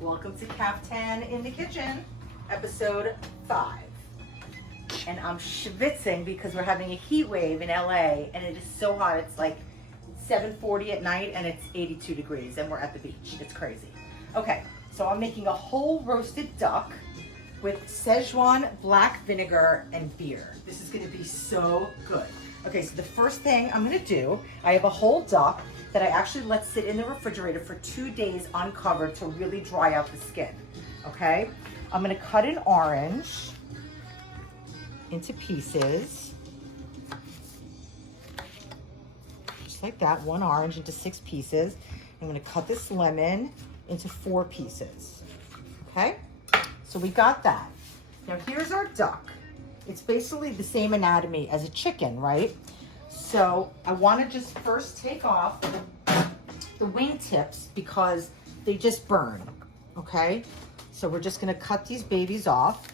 Welcome to Kaftan in the Kitchen, episode 5. And I'm schwitzing because we're having a heat wave in LA and it is so hot. It's like 7:40 at night and it's 82 degrees and we're at the beach. It's crazy. Okay, so I'm making a whole roasted duck with Szechuan black vinegar and beer. This is gonna be so good. Okay, so the first thing I'm gonna do, I have a whole duck that I actually let sit in the refrigerator for 2 days uncovered to really dry out the skin, okay? I'm gonna cut an orange into pieces, just like that, one orange into 6 pieces. I'm gonna cut this lemon into 4 pieces, okay? So we got that. Now here's our duck. It's basically the same anatomy as a chicken, right? So I wanna just first take off the wing tips because they just burn, okay? So we're just gonna cut these babies off.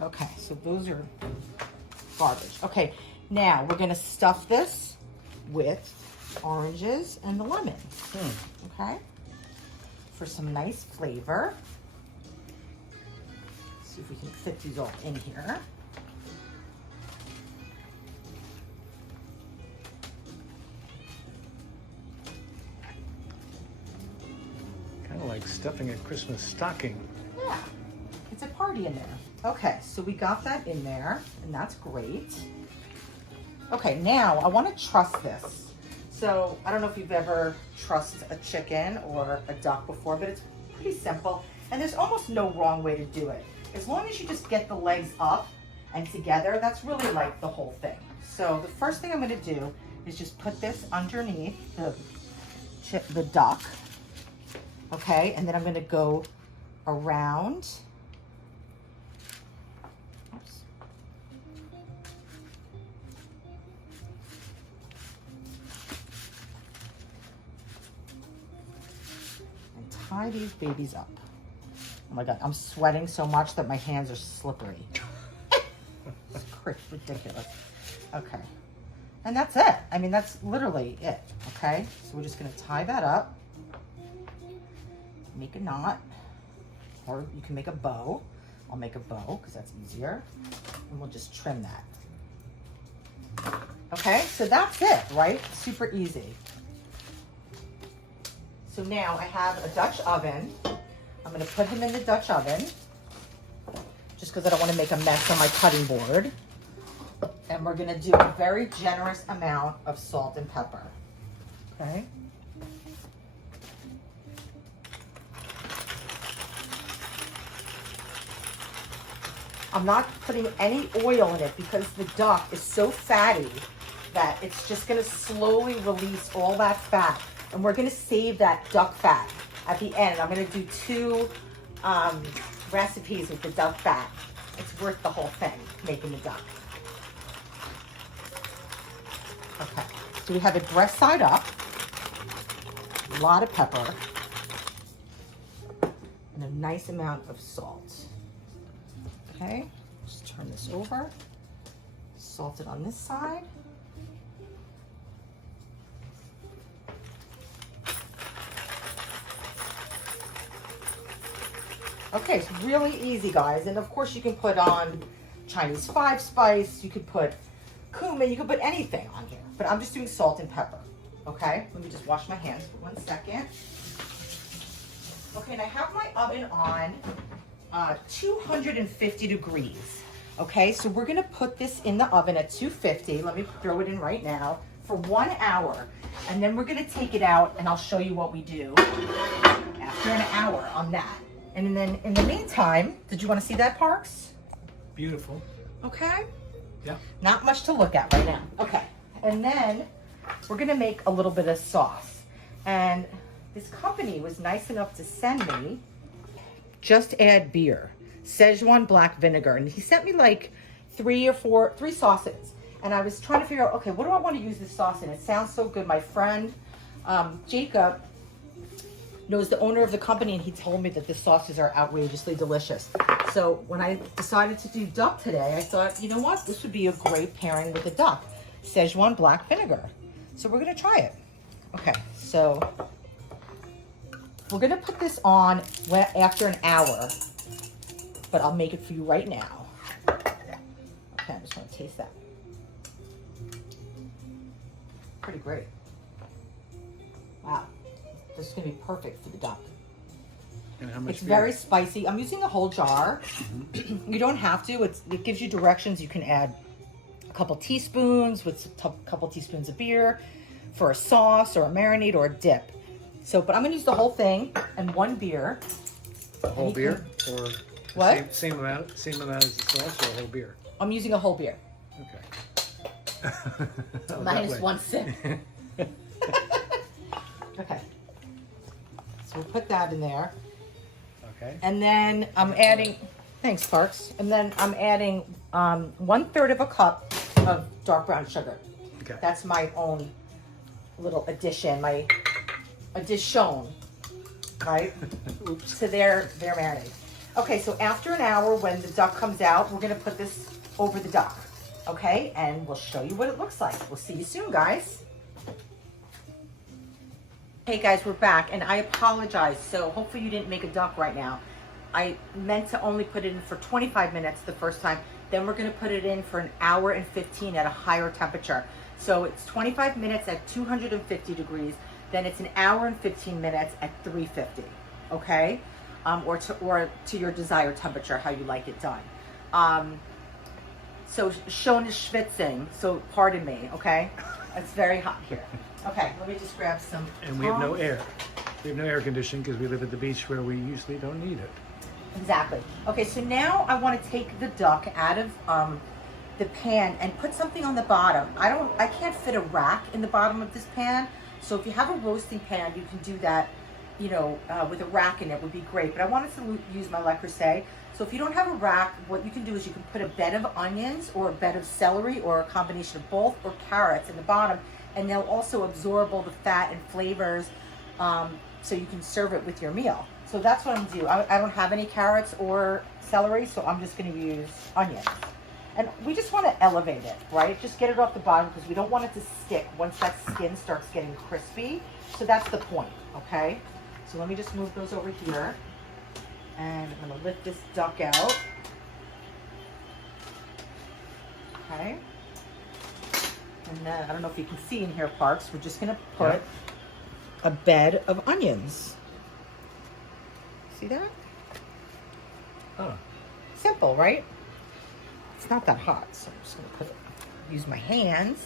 Okay, so those are garbage. Okay, now we're gonna stuff this with oranges and the lemon, okay? For some nice flavor. See if we can fit these all in here. Kind of like stuffing a Christmas stocking. Yeah, it's a party in there. Okay, so we got that in there, and that's great. Okay, now I want to truss this. So I don't know if you've ever trussed a chicken or a duck before, but it's pretty simple, and there's almost no wrong way to do it. As long as you just get the legs up and together, that's really like the whole thing. So the first thing I'm going to do is just put this underneath the duck, okay, and then I'm going to go around. Tie these babies up. Oh my God, I'm sweating so much that my hands are slippery. It's ridiculous. Okay, and that's it. I mean, that's literally it, okay? So we're just gonna tie that up, make a knot, or you can make a bow. I'll make a bow because that's easier, and we'll just trim that. Okay, so that's it, right? Super easy. So now I have a Dutch oven. I'm gonna put him in the Dutch oven just because I don't want to make a mess on my cutting board. And we're gonna do a very generous amount of salt and pepper, okay? I'm not putting any oil in it because the duck is so fatty that it's just gonna slowly release all that fat. And we're gonna save that duck fat at the end. I'm gonna do 2 recipes with the duck fat. It's worth the whole thing, making the duck. Okay, so we have it breast side up, a lot of pepper, and a nice amount of salt. Okay, just turn this over, salt it on this side. Okay, it's really easy, guys. And of course you can put on Chinese 5 spice, you could put cumin, you could put anything on here. But I'm just doing salt and pepper, okay? Let me just wash my hands for 1 second. Okay, and I have my oven on 250 degrees, okay? So we're gonna put this in the oven at 250. Let me throw it in right now for 1 hour. And then we're gonna take it out and I'll show you what we do after an hour on that. And then in the meantime, did you want to see that, Parks? Beautiful. Okay. Yeah. Not much to look at right now. Okay. And then we're going to make a little bit of sauce. And this company was nice enough to send me just add beer, Szechuan black vinegar. And he sent me like 3 sauces. And I was trying to figure out, okay, what do I want to use this sauce in? It sounds so good. My friend, Jacob, knows the owner of the company, and he told me that the sauces are outrageously delicious. So when I decided to do duck today, I thought, you know what? This would be a great pairing with the duck. Szechuan black vinegar. So we're gonna try it. Okay, so we're gonna put this on after an hour, but I'll make it for you right now. Okay, I just wanna taste that. Pretty great. Wow, this is gonna be perfect for the duck. And how much It's beer? very spicy. I'm using a whole jar. You don't have to. It gives you directions. You can add a couple teaspoons with a couple teaspoons of beer for a sauce or a marinade or a dip. So, but I'm gonna use the whole thing and one beer. A whole beer? Or What? Same amount as the sauce, or a whole beer? I'm using a whole beer. Okay. Oh, Minus that way. one sip. Okay. So we'll put that in there. Okay. And then I'm adding, thanks Parks. And then I'm adding 1/3 of a cup of dark brown sugar. Okay. That's my own little addition, my addition, right? Oops. To their marinade. Okay, so after an hour, when the duck comes out, we're gonna put this over the duck, okay? And we'll show you what it looks like. We'll see you soon, guys. Hey guys, we're back, and I apologize. So hopefully you didn't make a duck right now. I meant to only put it in for 25 minutes the first time. Then we're gonna put it in for an hour and 15 at a higher temperature. So it's 25 minutes at 250 degrees. Then it's an hour and 15 minutes at 350, okay? Or to your desired temperature, how you like it done. So Sean is schwitzing, so pardon me, okay? It's very hot here. Okay, let me just grab some. And we have no air. We have no air conditioning because we live at the beach where we usually don't need it. Exactly. Okay, so now I want to take the duck out of the pan and put something on the bottom. I can't fit a rack in the bottom of this pan. So if you have a roasting pan, you can do that, you know, with a rack in it would be great. But I wanted to use my Le Creuset. So if you don't have a rack, what you can do is you can put a bed of onions or a bed of celery or a combination of both, or carrots in the bottom, and they'll also absorb all the fat and flavors, so you can serve it with your meal. So that's what I'm gonna do. I don't have any carrots or celery, so I'm just gonna use onions. And we just want to elevate it, right? Just get it off the bottom because we don't want it to stick once that skin starts getting crispy. So that's the point, okay? So let me just move those over here. And I'm gonna lift this duck out. Okay. And then, I don't know if you can see in here, Parks, we're just gonna put a bed of onions. See that? Oh. Simple, right? It's not that hot, so I'm just gonna use my hands.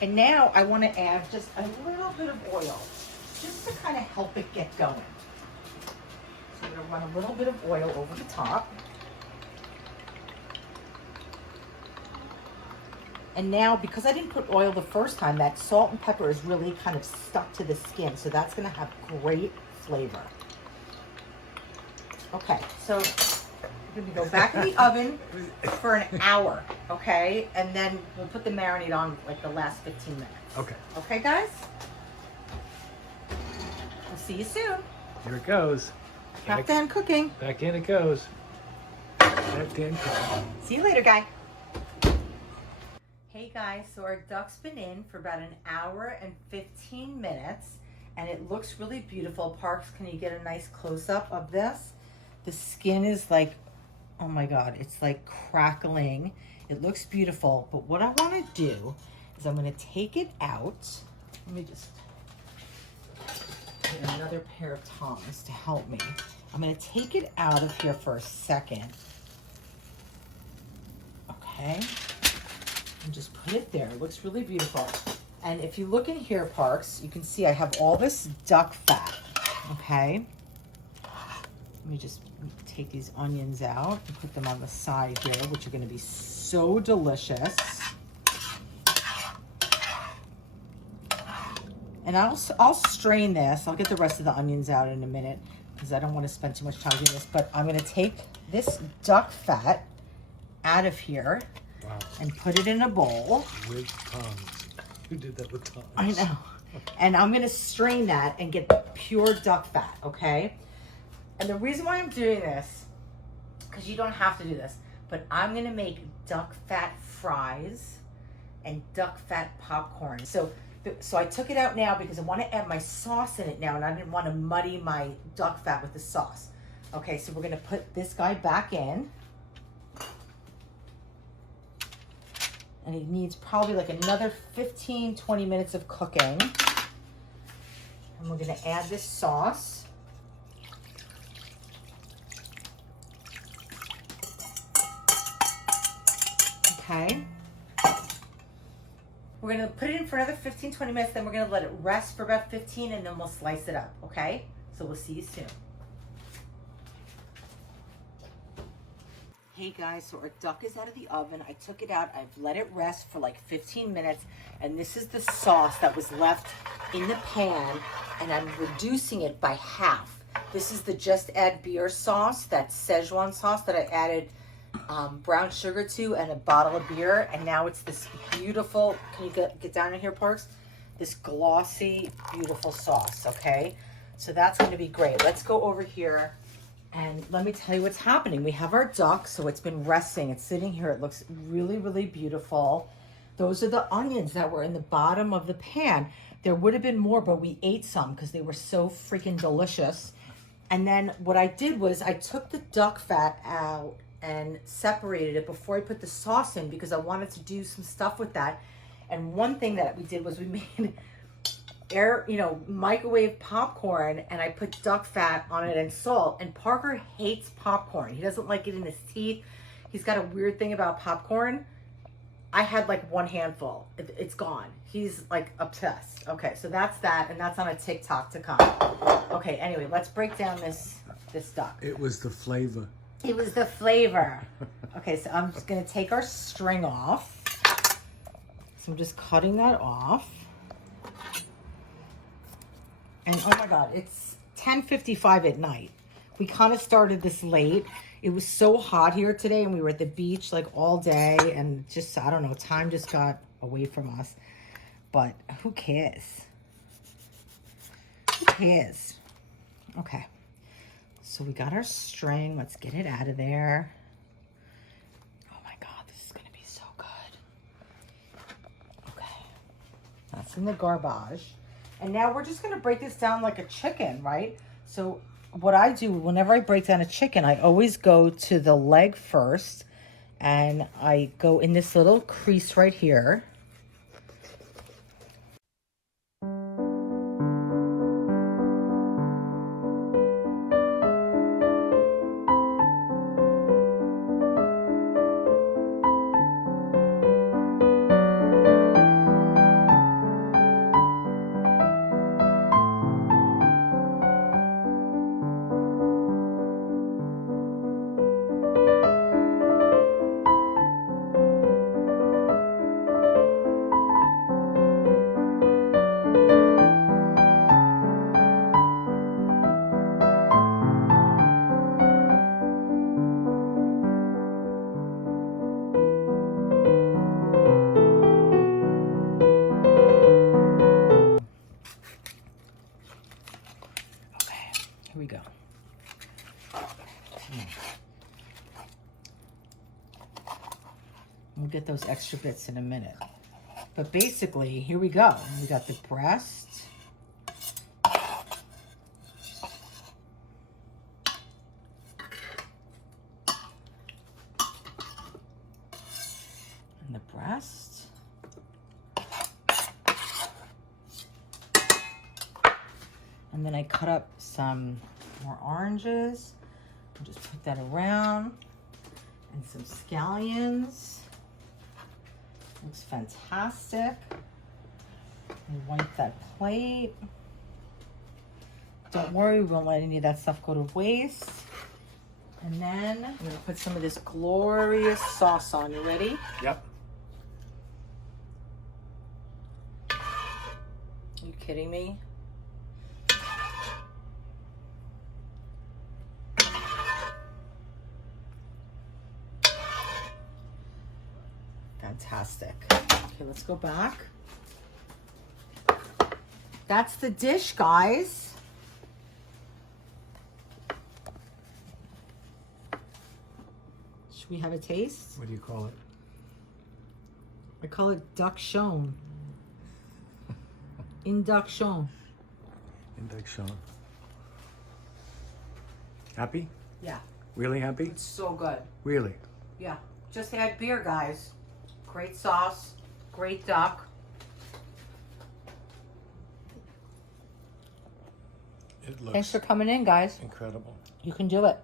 And now I wanna add just a little bit of oil, just to kind of help it get going. So I'm gonna run a little bit of oil over the top. And now, because I didn't put oil the first time, that salt and pepper is really kind of stuck to the skin, so that's gonna have great flavor. Okay, so we're gonna go back in the oven for an hour, okay? And then we'll put the marinade on like the last 15 minutes. Okay. Okay, guys? We'll see you soon. Here it goes. Kaftan cooking. Back in it goes. Kaftan cooking. See you later, guy. Hey guys, so our duck's been in for about an hour and 15 minutes, and it looks really beautiful. Parks, can you get a nice close-up of this? The skin is like, oh my God, it's like crackling. It looks beautiful, but what I want to do is I'm going to take it out. Let me just get another pair of tongs to help me. I'm going to take it out of here for a second. Okay. And just put it there. It looks really beautiful. And if you look in here, Parks, you can see I have all this duck fat. Okay. Let me just take these onions out and put them on the side here, which are going to be so delicious. And I'll strain this. I'll get the rest of the onions out in a minute because I don't want to spend too much time doing this. But I'm going to take this duck fat out of here. Wow. And put it in a bowl. With tongs. Who did that with tongs? I know. And I'm gonna strain that and get pure duck fat, okay? And the reason why I'm doing this, because you don't have to do this, but I'm gonna make duck fat fries and duck fat popcorn. So I took it out now because I want to add my sauce in it now, and I didn't want to muddy my duck fat with the sauce. Okay, so we're gonna put this guy back in. And he needs probably like another 15, 20 minutes of cooking. And we're gonna add this sauce. Okay. We're gonna put it in for another 15, 20 minutes, then we're gonna let it rest for about 15, and then we'll slice it up, okay? So we'll see you soon. Hey guys, so our duck is out of the oven. I took it out, I've let it rest for like 15 minutes, and this is the sauce that was left in the pan, and I'm reducing it by half. This is the Just Add Beer sauce, that Szechuan sauce that I added brown sugar to and a bottle of beer, and now it's this beautiful, can you get down in here, Parks? This glossy, beautiful sauce, okay? So that's gonna be great. Let's go over here and let me tell you what's happening. We have our duck, so it's been resting. It's sitting here. It looks really, really beautiful. Those are the onions that were in the bottom of the pan. There would have been more, but we ate some because they were so freaking delicious. And then what I did was I took the duck fat out and separated it before I put the sauce in because I wanted to do some stuff with that. And one thing that we did was we made microwave popcorn, and I put duck fat on it and salt. And Parker hates popcorn. He doesn't like it in his teeth. He's got a weird thing about popcorn. I had like one handful. It's gone. He's like obsessed. Okay, so that's that, and that's on a TikTok to come. Okay, anyway, let's break down this duck. It was the flavor. It was the flavor. Okay, so I'm just gonna take our string off. So I'm just cutting that off. And oh my God, it's 10:55 at night. We kind of started this late. It was so hot here today, and we were at the beach like all day, and just, I don't know, time just got away from us. But who cares? Who cares? Okay. So we got our string. Let's get it out of there. Oh my God, this is gonna be so good. Okay. That's in the garbage. And now we're just gonna break this down like a chicken, right? So what I do, whenever I break down a chicken, I always go to the leg first, and I go in this little crease right here. Here we go. We'll get those extra bits in a minute. But basically, here we go. We got the breast. And the breast. And then I cut up some more oranges. I'll just put that around. And some scallions. Looks fantastic. And wipe that plate. Don't worry, we won't let any of that stuff go to waste. And then I'm gonna put some of this glorious sauce on. You ready? Yep. Are you kidding me? Fantastic. Okay, let's go back. That's the dish, guys. Should we have a taste? What do you call it? I call it duction. Induction. Induction. Happy? Yeah, Really happy? it's so good. Really? Yeah, just add beer, guys. Great sauce, great duck. It Thanks for coming in, guys. incredible. You can do it.